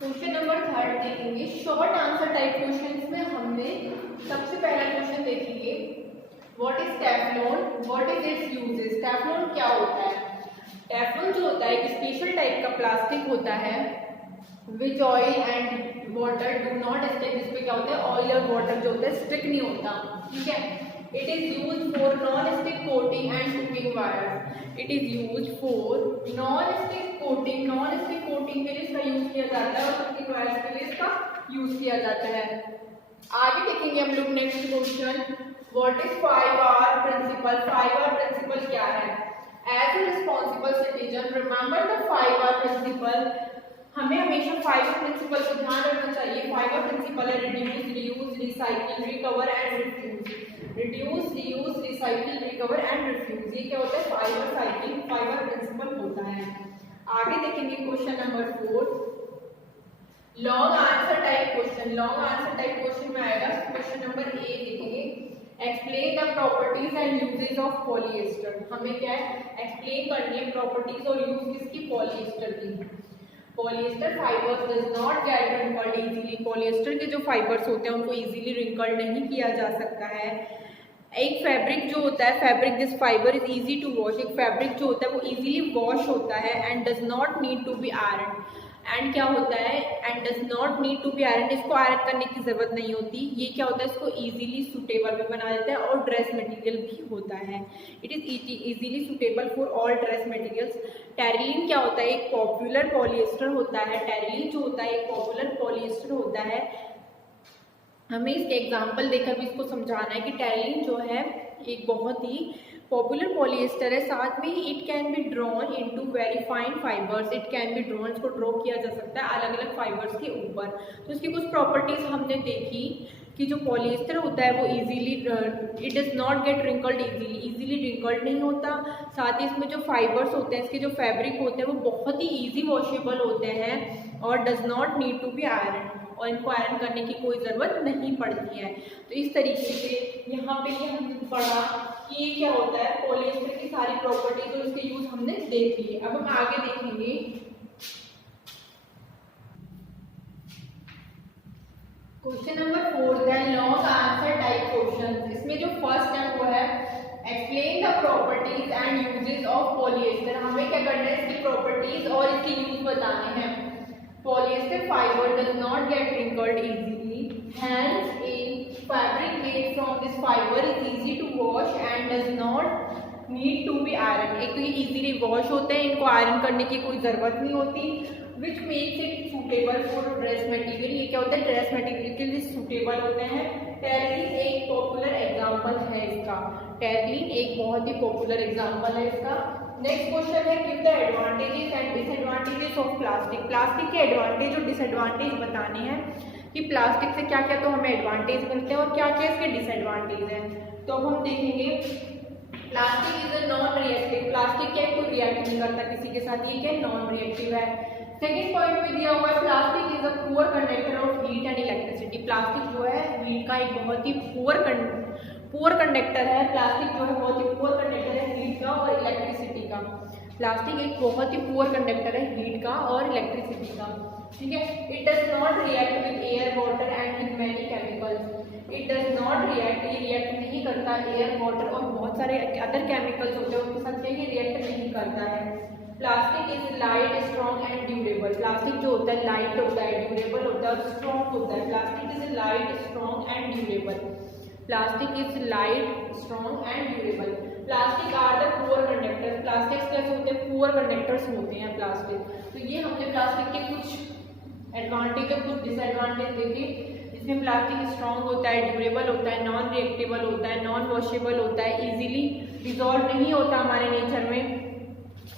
Question number 3 देखेंगे। Short answer type questions में हमने सबसे पहला क्वेश्चन देखेंगे, what is Teflon, what is it's uses. Teflon क्या होता है? टेफ्लॉन जो होता है एक स्पेशल टाइप का प्लास्टिक होता है विच oil and water do not stick. जिसपे क्या होता है, ऑयल और वाटर जो होता है स्टिक नहीं होता, ठीक है। It is use for non stick coating and cooking wire. It is use for non stick coating, non stick coating के लिए इसका यूज किया जाता है और कुकिंग वायर्स के लिए इसका यूज किया जाता है। आगे देखेंगे हम लोग next question, what is 5R principle. 5R principle क्या है? As a responsible citizen remember the 5R principle. हमें हमेशा 5R प्रिंसिपल को ध्यान रखना चाहिए। 5R प्रिंसिपल है reduce, reuse, recycle, recover and refuse. Reduce, reuse, recycle, recover and refuse, ये क्या होता है? 5R साइकिल, 5R प्रिंसिपल होता है। आगे देखेंगे question number 4, long answer type question. Long answer type question में आएगा क्वेश्चन नंबर ए देखेंगे, explain the properties and uses of polyester. हमें क्या है, एक्सप्लेन करनी है प्रॉपर्टीज और यूज किसकी, पॉलिएस्टर की। Polyester fibres does not gate wrinkled easily. Polyester के जो फाइबर्स होते हैं उनको इजीली रिंकल्ड नहीं किया जा सकता है। एक फैब्रिक जो होता है, fabric this fibre is easy to wash. एक फैब्रिक जो होता है वो इजीली वॉश होता है and does not need to be iron. And क्या होता है, and does not need to be iron, इसको आयरन करने की जरूरत नहीं होती। ये क्या होता है, इसको इजीली सूटेबल भी बना देता है और ड्रेस मटेरियल भी होता है। It is easily suitable for all dress materials. Terylene क्या होता है, एक पॉपुलर पॉलिएस्टर होता है। टेरिलीन जो होता है एक पॉपुलर पॉलिएस्टर होता है। हमें इसके एग्जाम्पल देकर भी इसको समझाना है कि टेरिलीन जो है एक बहुत ही पॉपुलर पॉलिएस्टर है। साथ में ही it can be drawn into very fine fibres. It can be drawn, इसको ड्रॉ किया जा सकता है अलग अलग फाइबर्स के ऊपर। तो इसकी कुछ प्रॉपर्टीज हमने देखी कि जो पॉलिएस्टर होता है वो easily, it does not gate wrinkled easily wrinkled नहीं होता। साथ ही इसमें जो फाइबर्स होते हैं, इसके जो फैब्रिक होते हैं वो बहुत ही ईजी वॉशेबल होते हैं और does not need to be iron, और इनको आयरन करने की कोई ज़रूरत नहीं पड़ती है। तो इस तरीके से यहाँ पे ये हमने पढ़ा कि ये क्या होता है, पॉलिएस्टर की सारी प्रॉपर्टीज और उसके यूज हमने देख लिए। अब हम आगे देखेंगे क्वेश्चन नंबर 4 है लॉन्ग आंसर टाइप क्वेश्चन। इसमें जो फर्स्ट है वो है explain the properties and uses of polyester. हमें क्या करना है, इसकी प्रॉपर्टीज और इसके यूज बताने हैं। Polyester fiber does not get wrinkled easily. Hence, a fabric made from this fiber is easy to wash and does not need to be ironed. एक तो ये easily wash होते हैं, इनको आयरन करने की कोई ज़रूरत नहीं होती। Which makes it suitable for dress material. ये क्या होता है, ड्रेस मटेरियल के लिए सूटेबल होते हैं। टेरिलीन एक पॉपुलर एग्जाम्पल है इसका। टेरिलीन एक बहुत ही पॉपुलर एग्जाम्पल है इसका। नेक्स्ट क्वेश्चन है give the advantages and disadvantages of plastic. Plastic के एडवांटेज और डिसएडवांटेज बताने हैं कि प्लास्टिक से क्या क्या तो हमें एडवांटेज मिलते हैं और क्या क्या इसके डिसएडवांटेज हैं। तो हम देखेंगे plastic is a non reactive. Plastic क्या कोई रिएक्ट नहीं करता किसी के साथ, ये क्या नॉन रिएक्टिव है। सेकेंड पॉइंट में दिया हुआ है plastic is a poor conductor of heat and electricity. Plastic जो है हीट का एक बहुत ही पुअर कंडक्टर है। प्लास्टिक जो है बहुत ही पुअर कंडक्टर है हीट का और इलेक्ट्रिसिटी का। प्लास्टिक एक बहुत ही पुअर कंडक्टर है हीट का और इलेक्ट्रिसिटी का, ठीक है। It does not react with air, water and with many chemicals. It does not react, ये रिएक्ट नहीं करता एयर, वाटर और बहुत सारे अदर केमिकल्स होते हैं उनके साथ ये रिएक्ट नहीं करता है। Plastic is light, strong and durable. Plastic जो होता है लाइट होता है, ड्यूरेबल होता है और स्ट्रॉन्ग होता है। Plastic is light, strong and durable. Plastic is light, strong and durable. Plastic are the poor conductors. Plastics कैसे होते हैं, पुअर कंडक्टर्स होते हैं प्लास्टिक। तो ये हमने प्लास्टिक के कुछ एडवांटेज और कुछ डिसएडवांटेज देखे। इसमें प्लास्टिक स्ट्रॉन्ग होता है, ड्यूरेबल होता है, नॉन रिएक्टेबल होता है, नॉन वॉशेबल होता है, इजीली डिजॉल्व नहीं होता हमारे नेचर में।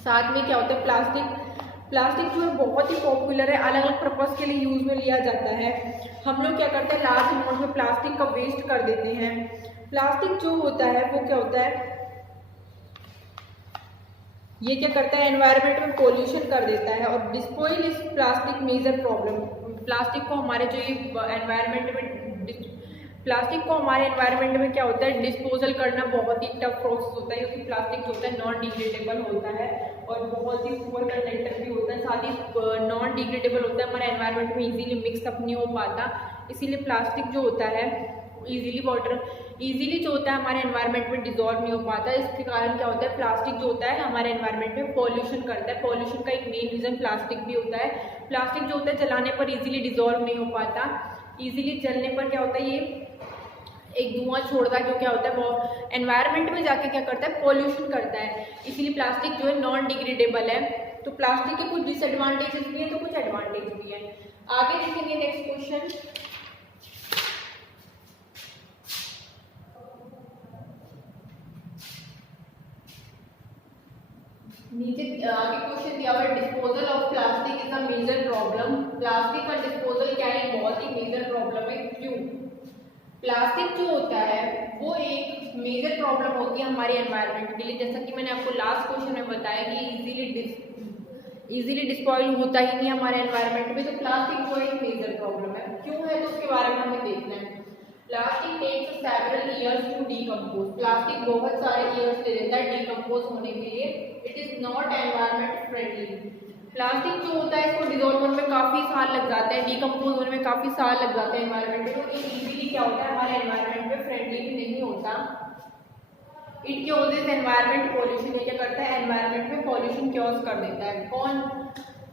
साथ में क्या होता है, प्लास्टिक जो है बहुत ही पॉपुलर है, अलग अलग पर्पज़ के लिए यूज में लिया जाता है। हम लोग क्या करते हैं, लार्ज अमाउंट में प्लास्टिक का वेस्ट कर देते हैं। प्लास्टिक जो होता है वो क्या होता है, ये क्या करता है, एनवायरनमेंट में पोल्यूशन कर देता है और disposal is plastic major problem. Plastic को हमारे जो ये एनवायरनमेंट में प्लास्टिक को हमारे एनवायरनमेंट में क्या होता है, डिस्पोजल करना बहुत ही टफ प्रोसेस होता है, क्योंकि प्लास्टिक जो होता है नॉन डिग्रेडेबल होता है और बहुत ही पुअर कंडक्टर भी होता है, साथ ही नॉन डिग्रेडेबल होता है, हमारे एनवायरनमेंट में इजीली मिक्स अप नहीं हो पाता, इसीलिए प्लास्टिक जो होता है इजीली जो होता है हमारे एनवायरनमेंट में डिजॉल्व नहीं हो पाता। इसके कारण क्या होता है, प्लास्टिक जो होता है हमारे एनवायरनमेंट में पॉल्यूशन करता है। पॉल्यूशन का एक मेन रीज़न प्लास्टिक भी होता है। प्लास्टिक जो होता है जलाने पर इजीली डिजॉल्व नहीं हो पाता, इजीली जलने पर क्या होता है, ये एक धुआं छोड़ता है जो क्या होता है वो एनवायरनमेंट में जाके क्या करता है, पॉल्यूशन करता है। इसीलिए प्लास्टिक जो है नॉन डिग्रेडेबल है। तो प्लास्टिक के कुछ डिसएडवांटेजेस भी हैं तो कुछ एडवांटेज भी हैं। आगे देखेंगे नेक्स्ट क्वेश्चन। नीचे आगे क्वेश्चन दिया हुआ है, disposal of plastic is a major problem. Plastic का डिस्पोजल क्या है, बहुत ही मेजर प्रॉब्लम है। क्यों? प्लास्टिक जो होता है वो एक मेजर प्रॉब्लम होती है हमारे एनवायरनमेंट के लिए। जैसा कि मैंने आपको लास्ट क्वेश्चन में बताया कि इजीली डिस्पॉइल होता ही नहीं हमारे एनवायरनमेंट में, तो प्लास्टिक जो एक मेजर प्रॉब्लम है। क्यों है तो उसके बारे में हमें देखना है। Plastic takes several years to decompose. Plastic बहुत सारे ईयर्स ले लेता है डीकम्पोज होने के लिए। It is not environment friendly. Plastic जो होता है इसको डिजोल्व होने में काफ़ी साल लग जाते हैं, डीकम्पोज होने में काफ़ी साल लग जाते हैं एनवायरनमेंट में। तो ये इजीली क्या होता है हमारे एनवायरनमेंट में फ्रेंडली भी नहीं होता। It causes environment pollution. ये क्या करता है, एनवायरनमेंट में पॉल्यूशन क्योज कर देता है। कौन?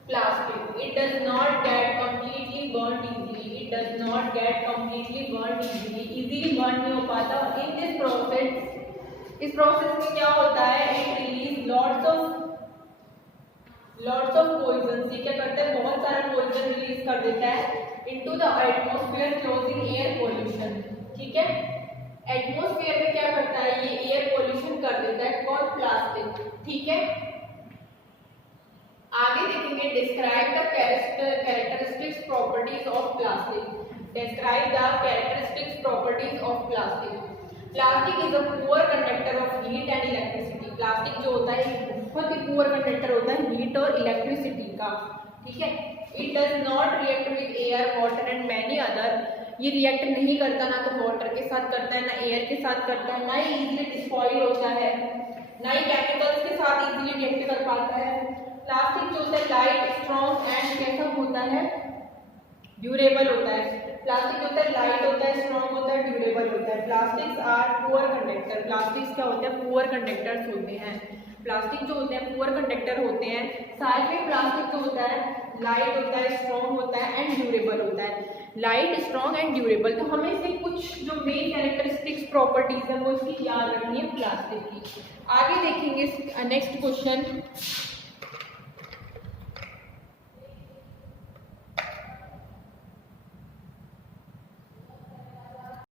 Plastic. It does not get completely burn easily. It does not get completely burn easily burn नहीं हो पाता। इन दिस प्रोसेस, इस प्रोसेस में क्या होता है, it release lots of poison. ये क्या करता है, बहुत सारा पॉइजन रिलीज कर देता है into the atmosphere closing air pollution. ठीक है, एटमॉस्फेयर में क्या करता है, ये एयर पॉल्यूशन कर देता है। कौन? प्लास्टिक। ठीक है, आगे देखेंगे describe the characteristics properties of plastic. Describe the characteristics properties of plastic. Plastic is a poor conductor of heat and electricity. Plastic जो होता है बहुत ही पुअर कंडक्टर होता है हीट और इलेक्ट्रिसिटी का। ठीक है, it does not react with air, water and many other. ये रिएक्ट नहीं करता, ना तो वाटर के साथ करता है, ना एयर के साथ करता है, ना ही इजीली डिस्पॉइल होता है, ना ही केमिकल्स के साथ इजीली रिएक्ट कर पाता है। प्लास्टिक जो होता है लाइट, स्ट्रॉन्ग एंड कैसा होता है, ड्यूरेबल होता है। प्लास्टिक होता है लाइट होता है, स्ट्रॉन्ग होता है, ड्यूरेबल होता है। Plastics are poor conductor. Plastics क्या होते हैं, पुअर कंडक्टर्स होते हैं। प्लास्टिक जो होते हैं पुअर कंडक्टर होते हैं। साथ में प्लास्टिक जो होता है लाइट होता है, स्ट्रॉन्ग होता है एंड ड्यूरेबल होता है। लाइट, स्ट्रॉन्ग एंड ड्यूरेबल, तो हमें से कुछ जो मेन कैरेक्टरिस्टिक्स प्रॉपर्टीज है वो इसकी याद रखनी है प्लास्टिक की। आगे देखेंगे नेक्स्ट क्वेश्चन।